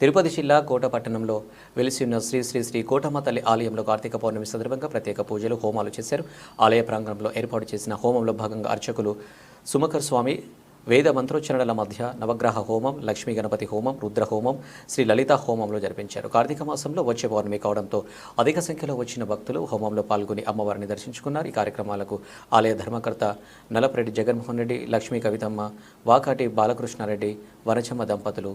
తిరుపతి జిల్లా కోట పట్టణంలో వెలిసి ఉన్న శ్రీ శ్రీ శ్రీ కోటమ్మ తల్లి ఆలయంలో కార్తీక పౌర్ణమి సందర్భంగా ప్రత్యేక పూజలు హోమాలు చేశారు. ఆలయ ప్రాంగణంలో ఏర్పాటు చేసిన హోమంలో భాగంగా అర్చకులు సుమకర్ స్వామి వేద మంత్రోచ్చరణల మధ్య నవగ్రహ హోమం లక్ష్మీ గణపతి హోమం రుద్ర హోమం శ్రీ లలిత హోమంలో జరిపించారు. కార్తీక మాసంలో వచ్చే పౌర్ణమి కావడంతో అధిక సంఖ్యలో వచ్చిన భక్తులు హోమంలో పాల్గొని అమ్మవారిని దర్శించుకున్నారు. ఈ కార్యక్రమాలకు ఆలయ ధర్మకర్త నలపరెడ్డి జగన్మోహన్ రెడ్డి లక్ష్మీ కవితమ్మ వాకాటి బాలకృష్ణారెడ్డి వనచమ్మ దంపతులు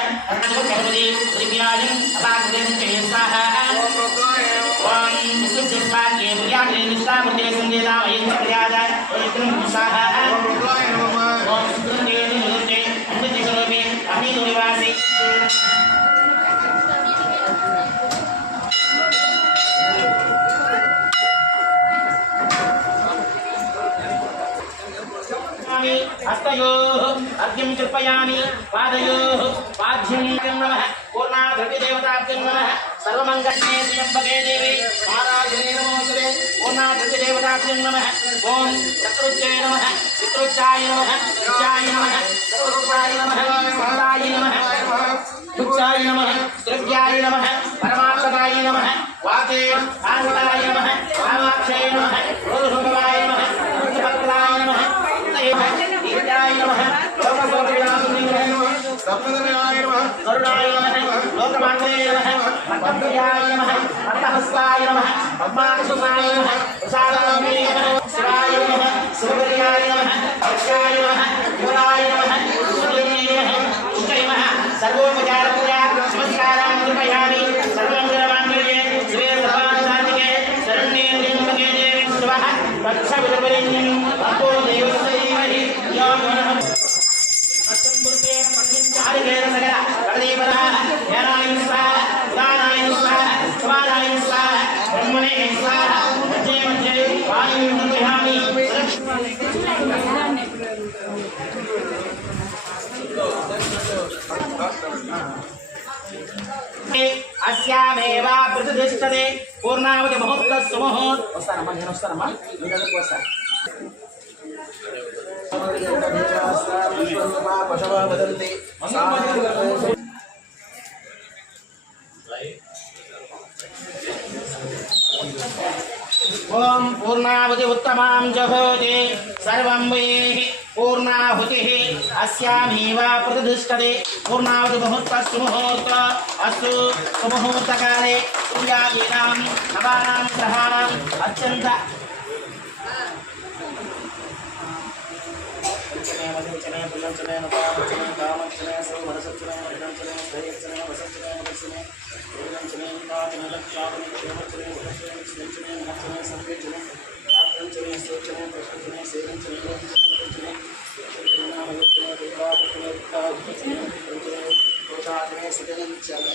రుద్రాయ నమః తన్నో గణపతి దివ్యాయం స్వామి హస్తయో అర్ఘ్యం కృపయామి పాదయో పాద్యం నమః పూర్ణా ద్రవ్యదేవతాభ్యం నమః సర్వమంగళే త్ర్యంబకే దేవి మహారాజనే నమోస్తుతే పూర్ణా ద్రవ్యదేవతాభ్యం నమః ఓం చతురుచ్చాయ నమః చిత్రుచ్చాయ నమః రుచాయ నమః చతురుచ్చాయ నమః సరళాయ నమః రుచాయ నమః ద్రవ్యాయ నమః పరమాత్మకాయ నమః వాకే ఆంగళాయ నమః కామాక్షయ నమః రోధుభవాయ నమః రుద్రభక్తాయ నమః ఈశాయ నమః లోకసోదయాయ నమః కరుణాయ నమః లోకమాత్రే నమః పట్టప్రియాయ నమః పట్టహస్తాయ నమః పద్మాక్షసాయ నమః ప్రసాదాయ నమః శివాయ నమః శివప్రియాయ నమః అక్షాయ నమః మూలాయ నమః సూర్యాయ నమః శుక్రాయ నమః ओम पूर्णावधि उत्तम जहोति। सर्व पूर्णाहुति पूर्णाहुतिः। अस्यामेव प्रतिष्ठते। पूर्णावधि मुहूर्तस्सुमुहूर्त अस्तु। सुमुहूर्तकाले सूर्यादीनां नवानां ग्रहाणाम् अत्यन्त चले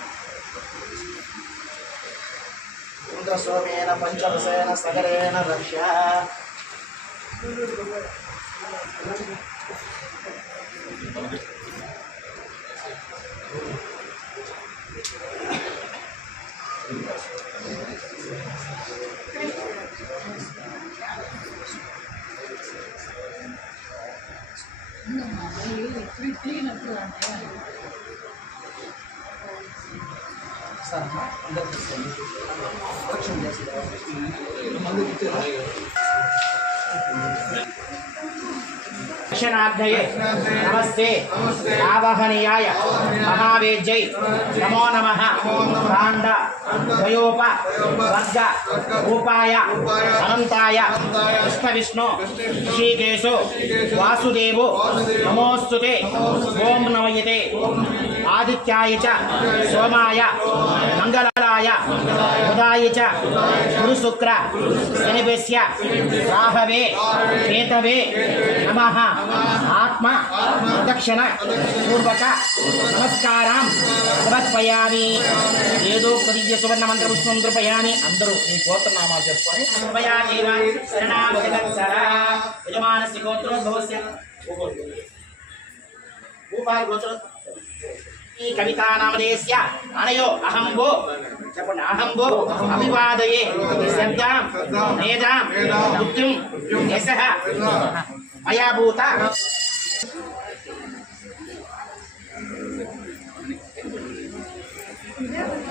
तत्र सोमेन पञ्चरसेन सगरेण रक्ष्या ಕ್ಲೀನ್ ಅಂತ ఇంద్రసోమేన పంచరసేన సగరేణ రక్ష్య దక్షిణాగ్నయే నమస్తే. ఆవహనీయాయ. మహావేద్యై. నమో నమ. కాండ. ద్వయోప వర్గ. రూపాయ. అనంతాయ. కృష్ణ విష్ణు ఋషికేశో వాసుదేవో. నమోస్తుతే. ఓం నమయతే. ఆదిత్యాయ చ సోమాయ మంగళాయ బుధాయ చ గురు శుక్ర శనిభ్యస్య రాహవే కేతవే నమ. ఆత్మ ప్రదక్షిణ పూర్వక నమస్కారం సమర్పయామి. ఏదో ప్రతిజ్ఞ సువర్ణ మంత్ర పుష్పం ద్రుపయామి అందరూ మీ గోత్రనామాలు చెప్పుకొని ద్రుపయామి శరణాగతర యజమానస్య గోత్రోద్భవస్య భూపాల్ గోత్ర. ఈ కవితానామదేశ్య అనయో అహంబో చెప్పండి అహంబో అభివాదయే శబ్దాం మేధాం బుద్ధిం యశ మయాభూత Yeah.